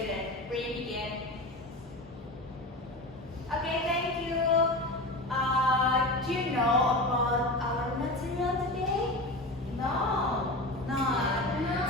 together. Ready to begin? Okay, thank you. Do you know about our material today? No.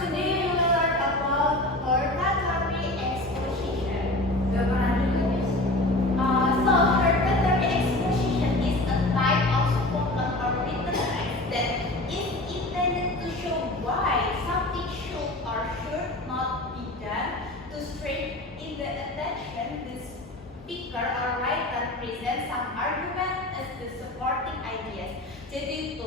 Today we will learn about hortatory exposition. Gak pernah dengar, Miss? So hortatory exposition is a type of spoken or written text that is intended to show why something should or should not be done to strain the attention the speaker or writer present some argument as the supporting ideas. Jadi itu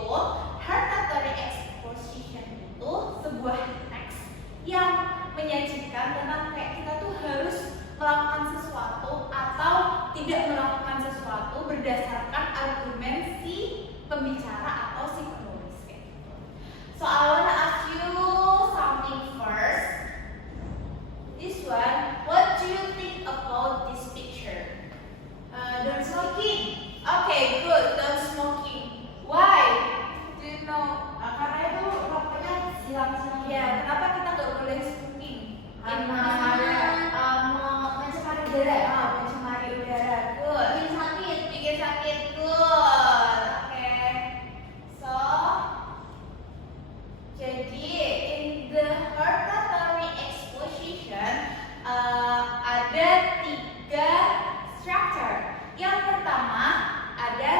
hortatory exposition itu sebuah teks yang menyajikan tentang kayak kita tuh harus melakukan sesuatu atau tidak melakukan sesuatu berdasarkan argumen si pembicara atau si penulis kayak gitu. So I wanna ask you something first. This one, what do you think about this picture? Don't smoking. Okay, good. Don't smoking. Why? Do you know? Karena itu rokoknya silang-silang. Ya, kenapa kita nggak boleh smoking? Karena mau mencemari udara. Mencemari udara. Good. Bikin sakit. Good. Oke. So, jadi in the hortatory exposition ada 3 structure. Yang pertama ada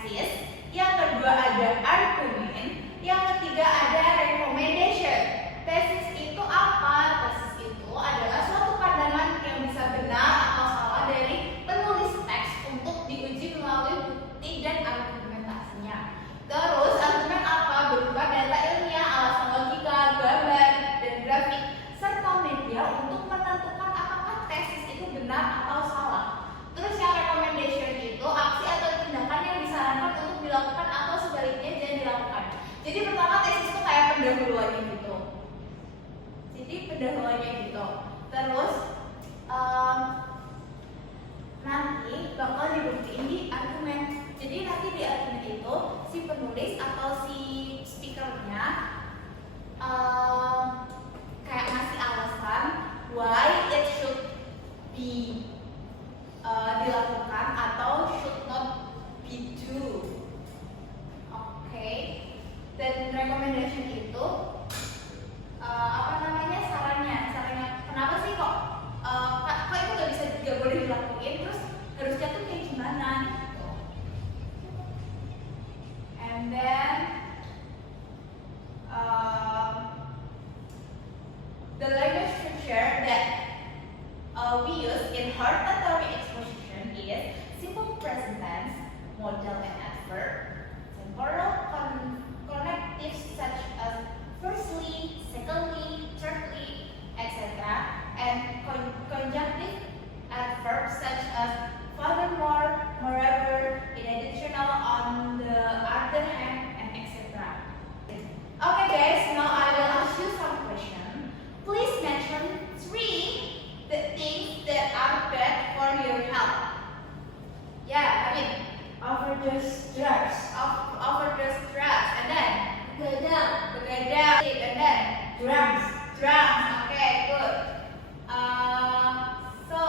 thesis, yang kedua ada argument, yang ketiga ada recommendation. Thesis itu apa? Thesis itu adalah suatu pandangan yang bisa benar atau salah dari penulis teks untuk diuji melalui bukti dan argumentasinya. Terus argumen apa? Berupa data ilmiah, alasan logika, gambar, dan grafik, serta media untuk menentukan apakah tesis itu benar atau salah. Terus yang recommendation itu aksi atau tindakan yang disarankan untuk dilakukan atau sebaliknya jangan dilakukan. Jadi pertama tesis itu kayak pendahuluannya gitu. Terus nanti bakal dibuktiin di argumen. Jadi nanti di argumen itu si penulis atau si speakernya kayak ngasih alasan why it should be dilakukan atau should not be do. Oke. Dan recommendation itu sarannya kenapa sih kok itu nggak boleh dilakuin, terus harusnya tuh kayak gimana gitu. And then the language structure that we use in hortatory exposition is simple present tense, modal and adverb, temporal connectives such as firstly, secondly, thirdly, etc., and conjunctive adverbs such as furthermore, moreover, in additional, on the other hand, and etc. Okay guys, now I will ask you some questions. Please mention 3 the things that are bad for your health. Yeah, I mean Overdose drugs. overdose drugs, and then Begadang. and then Drugs. Okay, good. So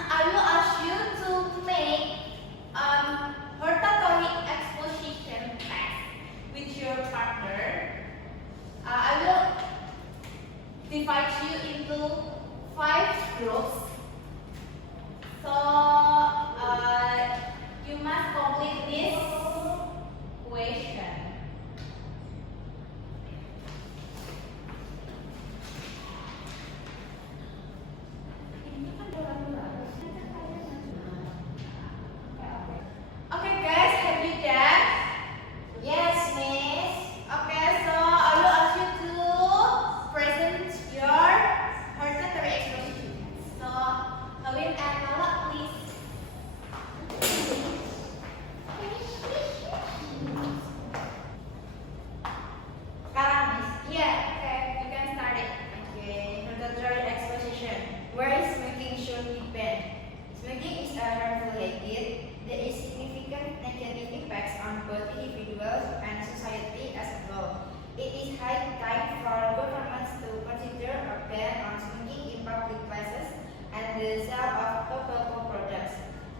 I will ask you to make hortatory exposition text with your partner. I will divide you into 5 groups. So you must complete this question. Okay guys, have you done? Yes, miss. Okay, so I will ask you to present your hortatory exposition. So, Kawin and Lala, please.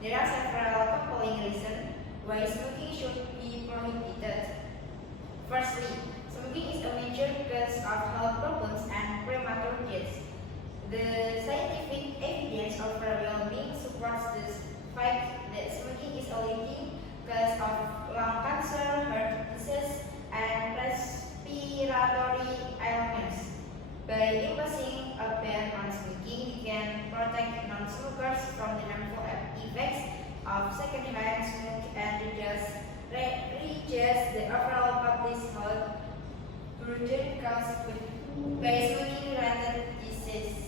There are several compelling reasons why smoking should be prohibited. Firstly, smoking is a major cause of health problems and premature deaths. The scientific evidence overwhelmingly supports the fact that smoking is a leading cause of lung cancer, heart disease, and respiratory ailments. By imposing a ban on smoking, we can protect non-smokers from the harmful effects of secondhand smoke and reduce the overall public health burden caused by smoking-related disease.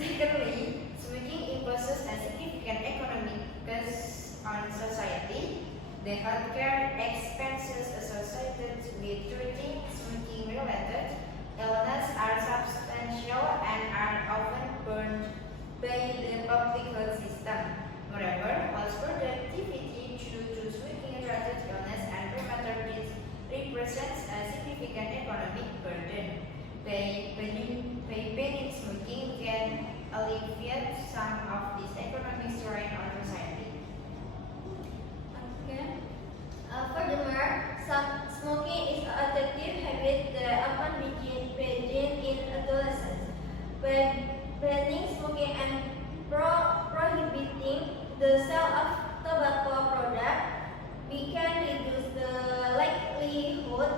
Secondly, smoking imposes a significant economic cost on society. The healthcare expenses associated with treating smoking-related illness are substantial and are often borne by the public health system. Moreover, health productivity due to smoking-related illness and premature death represents a significant economic burden. By banning smoking can alleviate some of this economic strain on society. Okay. Furthermore, smoking is an addictive habit that often begins in adolescence. By banning smoking and prohibiting the sale of tobacco products, we can reduce the likelihood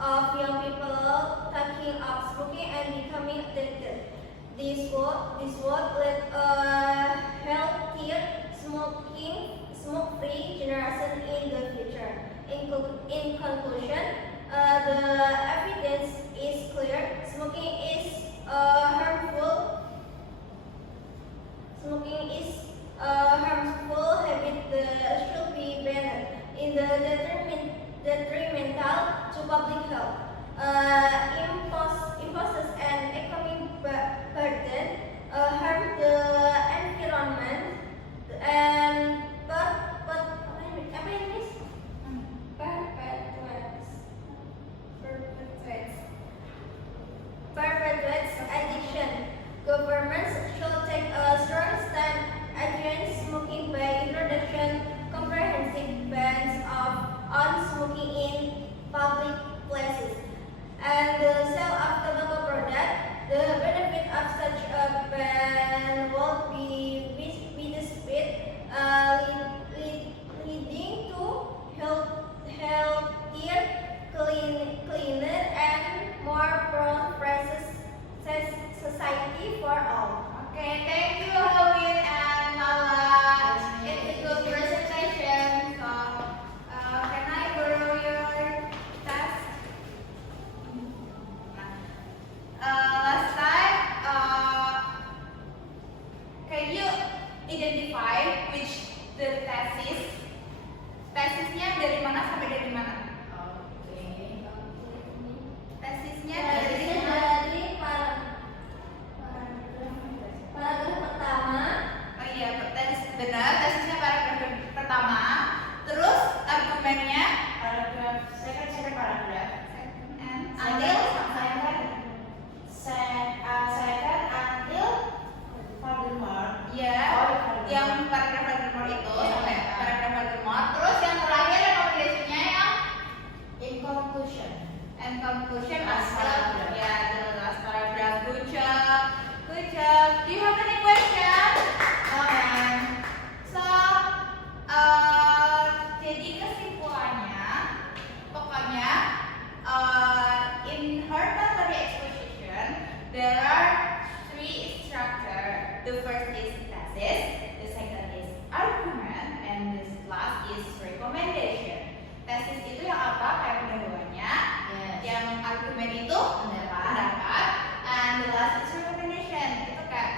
of young people taking up smoking and becoming addicted. This would lead a healthier smoke-free generation in the future. In conclusion, the evidence is clear. Smoking is harmful. Smoking is a harmful habit that should be banned in the detrimental to public health. Imposes an economic burden, harm the environment, and perpetuates addiction. Governments should take a strong stand against smoking by introduction comprehensive bans on smoking in public places and the sale of tobacco products. The benefit of such a ban would be widespread, leading to healthier, cleaner, and more prosperous society for all. Okay, thank you, Hawin and Lala. It's a good presentation. So, can I borrow your test? Last time, can you identify which the tesisnya dari mana sampai dari mana? Tesisnya dari paragraf pertama. Oh iya, benar. Tesisnya paragraf pertama. Terus argumennya Second paragraph. Until Second until furthermore. ya, yang paragraf furthermore itu sampai paragraf furthermore. Terus yang terakhir recommendation-nya yang In conclusion. and conclusion Last as paragraph. ya, the last paragraph. Good job. Good job. Do you have any question? So, jadi kesimpulannya, pokoknya in hereditary exposition there are three structure. The first is thesis, the second is argument, and the last is recommendation. Thesis itu yang apa? Kayak pendahuluannya. Yes. Yang argumen itu pendapat, and the last is recommendation. Itu kayak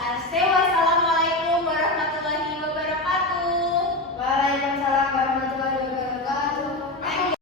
and stay wise.